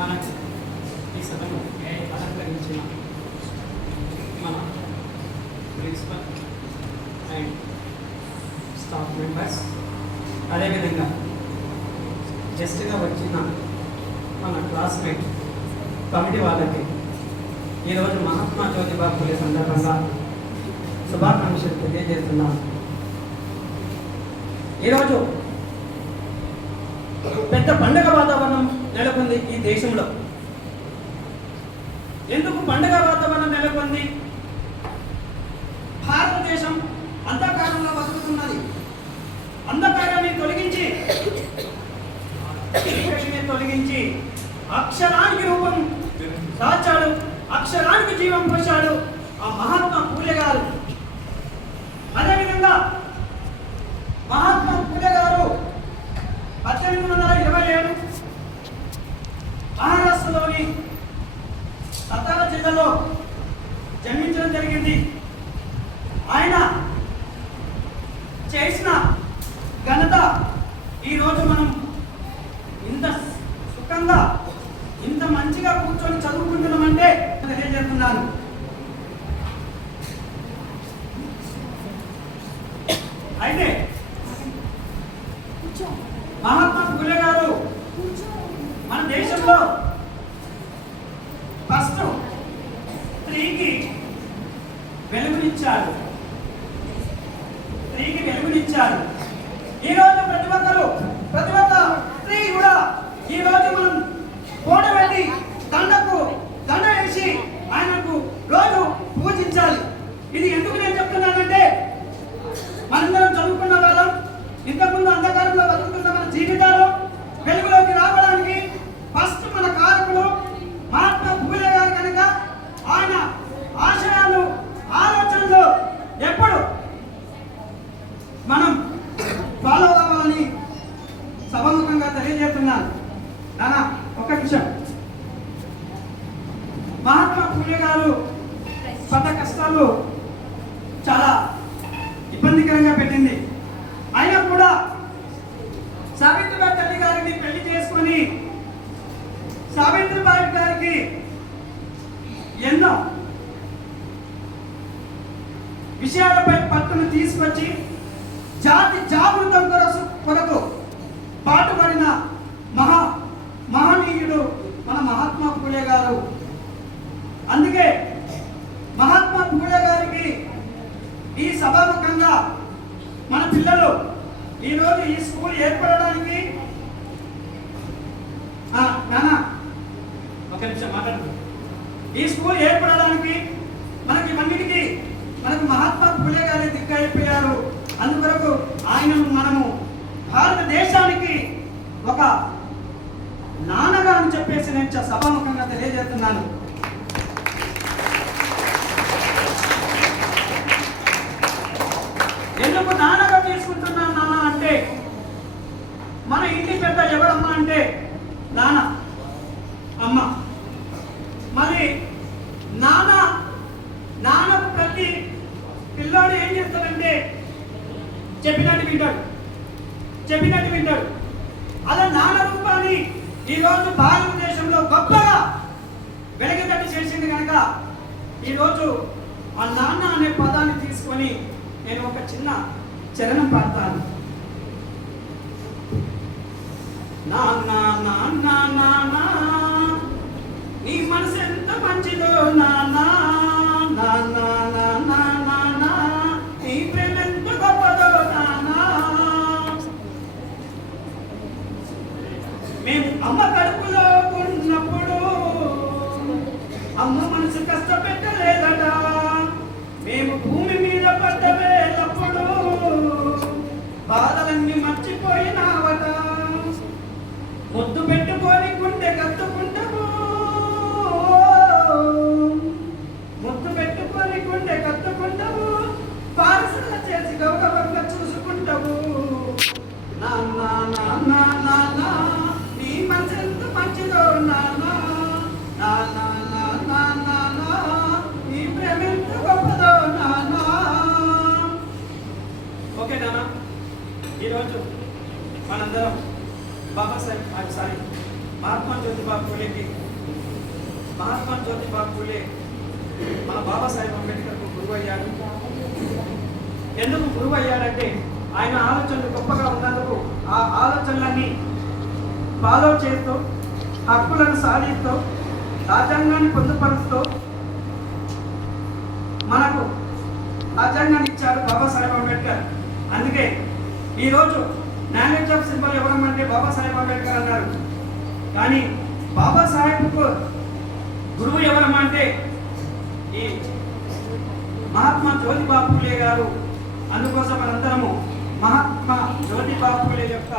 మనకు ఈ సభను అలంకరించిన మన ప్రిన్సిపల్ అండ్ స్టాఫ్ మెంబర్స్, అదేవిధంగా గెస్ట్గా వచ్చిన మన క్లాస్మేట్ కమిటీ వాళ్ళకి ఈరోజు మహాత్మా జ్యోతిబా ఫులే సందర్భంగా శుభాకాంక్షలు తెలియజేస్తున్నాను. ఈరోజు పెద్ద పండగ వాతావరణం నెలకొంది ఈ దేశంలో. ఎందుకు పండగ వాతావరణం నెలకొంది? భారతదేశం అంధకారంలో బతుకుతున్నది. అంధకారాన్ని తొలగించి తొలగించి అక్షరానికి రూపం దాచాడు, అక్షరానికి జీవం పోశాడు ఆ మహాత్మా పూలే గారు. అదేవిధంగా మహాత్మా పూలే గారు 1827 మహారాష్ట్రలోని సతారా జిల్లాలో జన్మించడం జరిగింది. ఆయన చేసిన ఘనత ఈరోజు మనం ఇంత సుఖంగా ఇంత మంచిగా కూర్చొని చదువుకుంటున్నామంటే తెలియజేస్తున్నాను. అయితే మహాత్మా ఫులే గారు మన దేశంలో ఫస్ట్ స్త్రీకి వెలుగునిచ్చాడు. ఈరోజు ప్రతి ఒక్క స్త్రీ కూడా ఈరోజు మనం కోట వెళ్ళి దండ వేసి ఆయనకు రోజు పూజించాలి. ఇది ఎందుకు నేను చెప్తున్నానంటే, మనందరం చదువుకున్న వాళ్ళం, ఇంతకుముందు అంధకారంలో బతుకుతున్న మన జీవితాలు వెలుగులోకి రావడానికి ఫస్ట్ మన కారకులు మహాత్మా ఫులే గారు కనుక ఆయన ఆశయాలు ఆలోచనలు ఎప్పుడు మనం ఫాలో అవ్వాలని సభాముఖంగా తెలియజేస్తున్నాను. నానా ఒక్క నిమిషం. మహాత్మా ఫులే గారు పడ్డ కష్టాలు చాలా ఇబ్బందికరంగా పెట్టింది. అయినా కూడా సావిత్రిబాయి తల్లి గారిని పెళ్లి చేసుకొని సావిత్రిబాయి గారికి ఎన్నో విషయాలపై పట్టును తీసుకొచ్చి జాతి జాగృతం కొరకు పాటుపడిన మహనీయుడు మన మహాత్మా ఫులే గారు. అందుకే మహాత్మా ఫులే గారికి ఈ సభాముఖంగా మన పిల్లలు ఈరోజు ఈ స్కూల్ ఏర్పడడానికి నానా ఒక నిమిషం మాట్లాడు. ఈ స్కూల్ ఏర్పడడానికి ఇవన్నిటికీ మనకు మహాత్మా ఫులే గారి దిక్కైపోయారు. అందుకొరకు ఆయనను మనము భారతదేశానికి ఒక నాన్నగా అని చెప్పేసి నేను సభాముఖంగా తెలియజేస్తున్నాను. ఎందుకు నాన్నగా తీసుకుంటున్నాను నాన్న అంటే, మన ఇంటి పెద్ద ఎవరమ్మా అంటే నాన్న, అమ్మ. మరి నాన్నకు ప్రతి పిల్లోడు ఏం చేస్తాడంటే చెప్పినట్టు వింటాడు. అలా నాన్న రూపాన్ని ఈరోజు భారతదేశంలో గొప్పగా వెలిగేటట్టు చేసింది కనుక ఈరోజు ఆ నాన్న అనే పదాన్ని తీసుకొని నేను ఒక చిన్న చరణం పాడతాను. నాన్న నాన్న నాన్న నీ మనసు ఎంత మంచిదో నాన్న, నాన్న నాన్న నాన్న నీ ప్రేమ ఎంత గొప్పదో నాన్న. మేము అమ్మ కడుపులో ఉన్నప్పుడు అమ్మ మనసు కష్టపెట్టలేదట. మేము భూమి మీద పడ్డ వేలప్పుడు బాధలన్నీ మర్చిపోయినావట. ముద్దు పెట్టుకొని గుండె కత్తుకుంటావు, పారసల చేసి గౌరవంగా చూసుకుంటావు. నాన్న నాన్న నాన్న నీ మనసు ఎంత మంచిదో నాన్న, నాన్న నాన్న నాన్న నీ ప్రేమ ఎంత గొప్పదో నాన్న. ఓకే నాన్న, ఈరోజు మనందరం బాబాసాహెబ్ మహాత్మా జ్యోతిబా ఫూలేకి మహాత్మా జ్యోతిబా ఫూలే మన బాబాసాహెబ్ అంబేద్కర్కు గురువు అయ్యాడు. ఎందుకు గురువు అయ్యాడంటే ఆయన ఆలోచనలు గొప్పగా ఉన్నందుకు ఆ ఆలోచనలన్నీ ఫాలో చేస్తూ హక్కులను సాధిస్తూ రాజ్యాంగాన్ని పొందుపరుస్తూ మనకు రాజ్యాంగాన్ని ఇచ్చాడు బాబాసాహెబ్ అంబేద్కర్. అందుకే ఈరోజు నాలెడ్జ్ ఆఫ్ సింబల్ ఎవరమంటే బాబాసాహెబ్ అంబేద్కర్ అన్నారు. కానీ బాబాసాహెబ్కు గురువు ఎవరమంటే ఈ మహాత్మా జ్యోతిబా ఫూలే గారు. అందుకోసం మనందరము మహాత్మా జ్యోతిబా ఫూలే యొక్క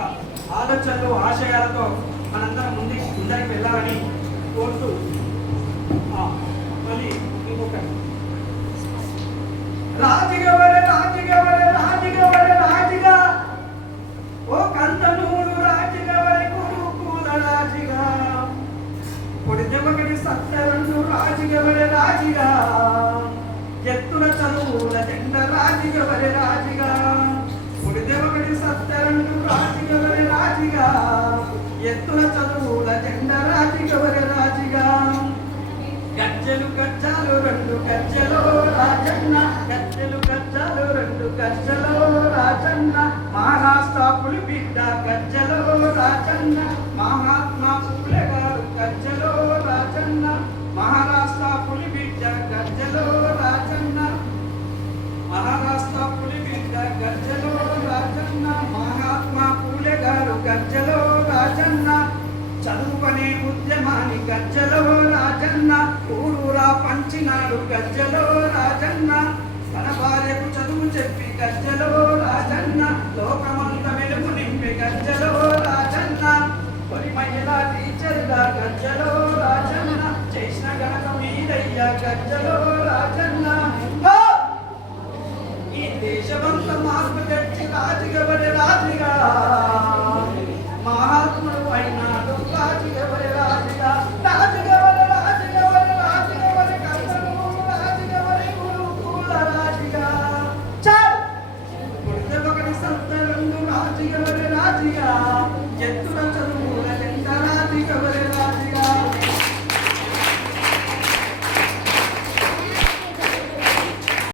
ఆలోచనలు ఆశయాలతో మనందరం ముందరికి వెళ్ళాలని కోరుతూ మళ్ళీ ఇంకొకటి రాజుగా ఓ కంతనూరు రాజుగా గురుకుల రాజుగా పొడిదెవగడి సత్తరండు రాజుగా ఎత్తుల చదువుల జెండ రాజుగా పొడిదెవగడి సత్తరండు రాజుగా ఎత్తుల చదువుల జెండ రాజుగా గజ్జలు రెండు గజ్జలో రాజన్న రెండు గజ్జలో రాజన్న మహారాష్ట్ర పులి బిడ్డ గజ్జలో రాజన్న మహాత్మా ఫూలే గారు గజ్జలో రాజన్న మహారాష్ట్ర పులి బిడ్డ గజ్జలో రాజన్న మహారాష్ట్ర పులి బిడ్డ గజ్జలో రాజన్న మహాత్మా ఫూలే గారు గజ్జలో రాజన్న చదువుకునే ఉద్యమాన్ని గజ్జలో రాజన్న ఊరూరా పంచినాడు గజ్జలో రాజన్న తన భార్యకు చదువు చెప్పి గజ్జలో రాజన్న లోకమంత వెలుగు నింపి గజ్జలో రాజన్న తొలి మహిళా టీచర్గా గజ్జలో రాజన్న చేసిన గణక మీదయ్య గజ్జలో రాజన్న ఈ దేశమంత మార్పు తెచ్చి రాజుగా మహాత్ముడు అయినాడు రాజుగా గురుకుల రాజుగా చల్ పుడితే ఒకటి సత్తరండు రాజుగా